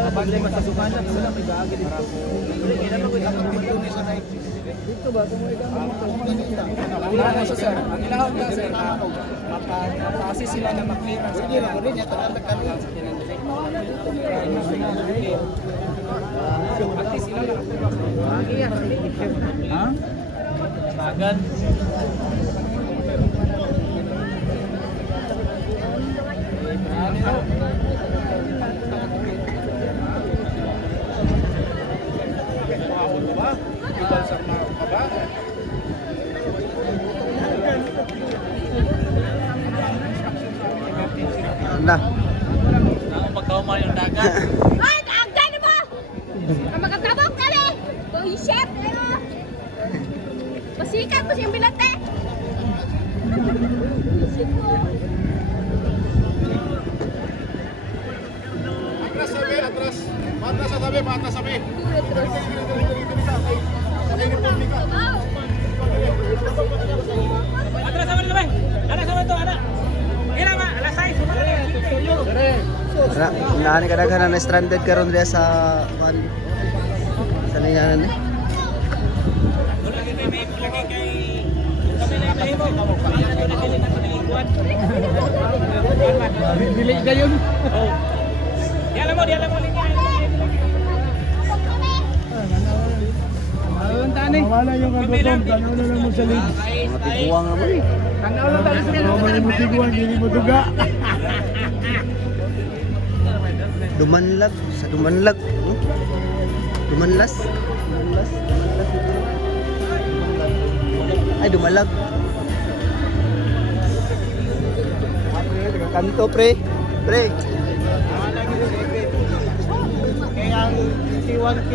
Kapag may masasukan na, wala may gagi dito. Dito ba? Kung may gagi dito. Ang ilahog na sir, mapasi sila na makliran sa kanya. Pati sila lang. Ha? Sagan. Na. Pagkauma yung dagat. Ay, ang gano mo! Ang magkatabok ka rin! Bullshit! Pasikat mo siyang bilate! Atras sabi, atras. Mata sa tabi, mata sabi. Atras sama dito, anak sama ito, anak. Kailan ba? Alas 6. Naan ka daghan na stranded karon diya sa linyanan ni. Lagi kay kami na mahimo. Dili gayon. Oh. Diala mo lingahan. Ayun tani. Wala yung kagotong, tanaw na lang mo sa lid. Mga tiguang naman eh. Tanaw lang tayo sa kanila. Wala mo tiguan, hindi mo duga. Dumanlag, sa dumanlag. Dumanlas. Ay, dumalag. Kanto, pre. Pre. Kaya ang T1K,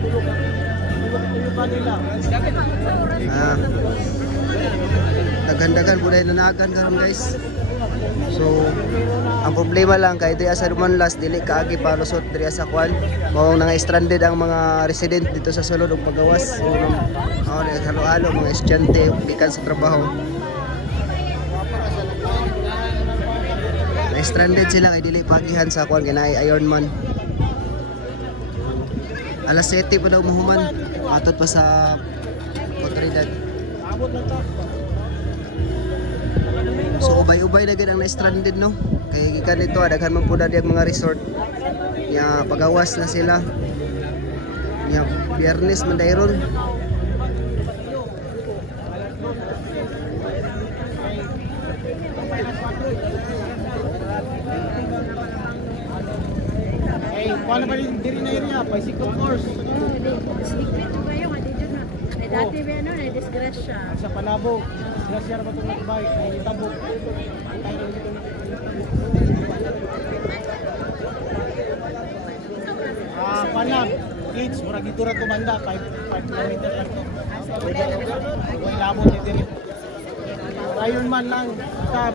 tulog pa nila. Ah. Dagan-dagan po dahil nanagan karon guys. So, ang problema lang kay diya sa Dumanlas dili kaagi palusot diya sa kwan. Mao nga stranded ang mga resident dito sa sulod ug pagawas. So, halo-halo mga estudyante gikan sa trabaho. Na-stranded sila kay dili pagihan sa kwan kinay Ironman. Alas 7 pa daw mahuman. Atot pa sa otoridad. So ubay-ubay na gid ang na-stranded no. Kay gikan dito daghan man pud ang mga resort. Ya pagawas na sila. Ya Biyernes man dayron. Eh, paano ba yung diri na area? Bicycle course. Secret ko kayo, nga dito na. Ay dati ba ano, na-disgrasya. Sa Panabo, disgrasya na ba itong nagbike? Ay, itabok. Panab, kids, murag dito ra to banda, 5 kilometer lang to. Kung ilabot dito rin. Ironman lang, sa